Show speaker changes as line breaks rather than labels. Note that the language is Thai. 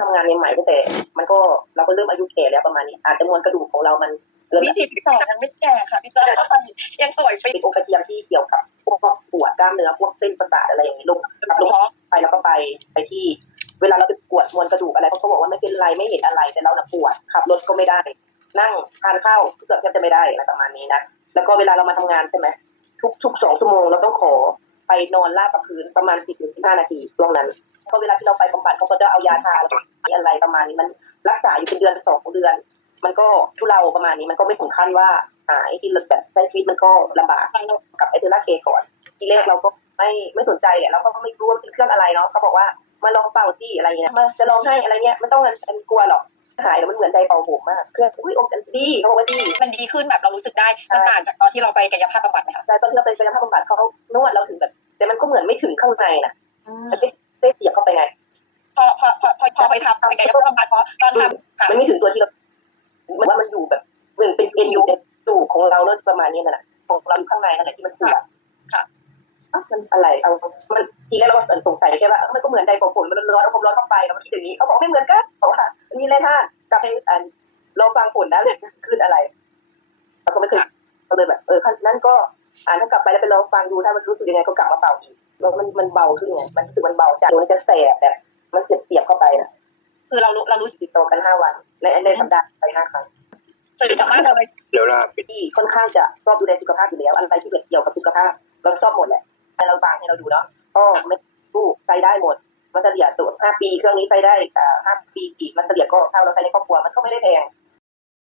ทำงานใหม่ๆตั้งแต่ มันก็เราก็เริ่มอายุแก่แล้วประมาณนี้อาจจะมวลกระดูกของเรามันเกิน
วิธีที่สองยังไม่แก่ค่ะพี่เจ้ายังสวยไป
เป็นองค์กระเทียมที่เกี่ยวกับพวกปวดกล้ามเนื้อพวกเส้นประสาทอะไรอย่างนี้ลง
เฉพาะ
ไปแล้วก็ไปไปที่ เวลาเราไปปวดมวลกระดูกอะไรเขาก็บอกว่าไม่เป็นไรไม่เห็นอะไรแต่เราน่ะปวดขับรถก็ไม่ได้ นั่งทานข้าวเกือบแทบจะไม่ได้อะไรประมาณนี้นะแล้วก็เวลาเรามาทำงานใช่ไหมทุกทุกสองชั่วโมงเราต้องขอ ไปนอนราบกับพื้นประมาณสิบถึงสิบห้านาทีช่วงนั้น ก็เวลาที่เราไปบำบัดเขาก็จะเอายาทาแล้วก็มีอะไรประมาณนี้มันรักษาอยู่เป็นเดือนสองเดือน มันก็ทุเลาประมาณนี้มันก็ไม่ถึงขั้นว่าหายที่แบบใช้ชีวิตมันก็ลำบาก
เรา
กับไอเทอร่าเคก่อนทีแรกเราก็ไม่ไม่สนใจอะเราก็ไม่รู้ว่าเป็นเครื่องอะไรเนาะเขาบอกว่ามาลองเป่าที่อะไรเงี้ยมาจะลองให้อะไรเงี้ยไม่ต้องอันกลัวหรอกหายแล้วมันเหมือนไดเป่าผมมากเครื่องอุ้ยอมกันดีเขาบอกว่าดี
มันดีขึ้นแบบเรารู้สึกได้มันต่างจากตอนที่เราไปกายภาพบำบัดไหมคะ
แต่ตอนที่เราไปกายภาพบำบัดเขานวดเราถึงแบบ ถึงข้างในนะมันไม่ได้เสียบเข้าไปไง
พอพอพอพอพอไปทำไปกายภาพบำบัดเพราะตอนทำค่ะ
มันไม่ถึงตัวที่เราเหมือนว่ามันอยู่แบบเหมือนเป็นเอ็นอยู่ในตูดของเราเนอะประมาณนี้นั่นแหละของเราอยู่ข้างในนั่นแหละที่มันปวด
ค่ะ
เอ้ามันอะไรเอามันทีแรกเราก็สงสัยแค่ว่าเอ้ามันก็เหมือนไดร์ผมมันร้อนเอาผมร้อนเข้าไปเราก็คิดอย่างนี้เขาบอกไม่เหมือนกันบอกว่ามีอะไรท่ากลับไปอ่านเราฟังผลนะเลยขึ้นอะไรเราก็ไม่เคยเราเลยแบบเออขั้นนั้นก็อ่านถ้ากลับไปแล้วไปลองฟังดูถ้ามันรู้สึกยังไงก็กลับมาเป่าอีก แล้วมันมันเบาขึ้นไงมันรู้สึกมันเบาจากมันจะแสบแบบมันเสียบเสียบๆเข้าไปนะ
คือเรารู้เรารู้
ติดต่อกันห้าวันในในสัปดาห์ไปห้าครั้ง
สนิทกันมากเลย
แล้วล่าเป็น
ที่ค่อนข้างจะชอบดูแลสุขภาพอยู่แล้วอะไรที่เกี่ยวกับสุขภาพ เราชอบหมดแหละให้เราฟังให้เราดูเนาะก็ไม่รู้ใช้ได้หมด มันเฉลี่ยตัวห้าปีเครื่องนี้ใช้ได้อ่าห้าปีกี่มันเฉลี่ยก็ถ้าเราใช้ในครอบครัวมันก็ไม่ได้แพง